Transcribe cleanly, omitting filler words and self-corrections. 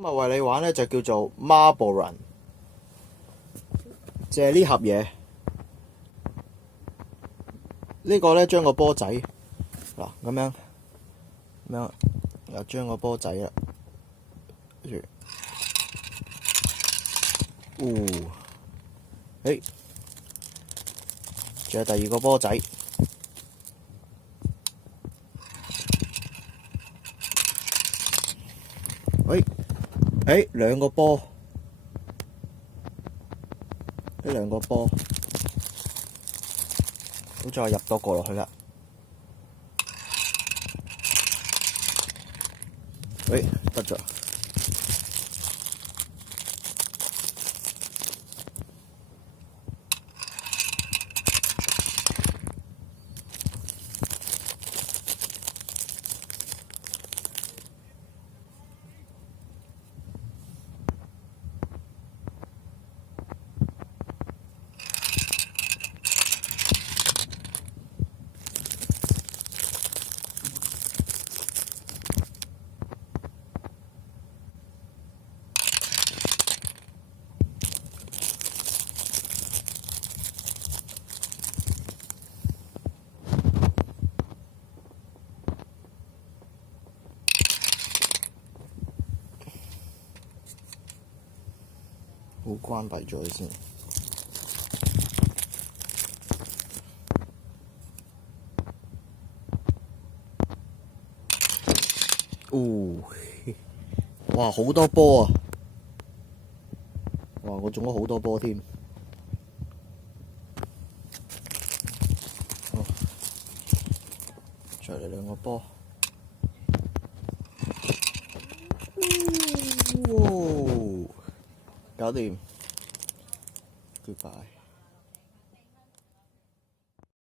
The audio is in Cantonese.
今日為你玩呢就叫做 Marble Run， 借呢盒嘢，呢個呢將個波仔嗱咁樣又將個波仔啦，跟住，仲有第二個波仔，兩個波，呢兩個波，好再入多個落去啦。得咗。好，關閉咗先。哇！好多波啊！哇！我中咗好多波添。再嚟兩個波。搞掂，Goodbye。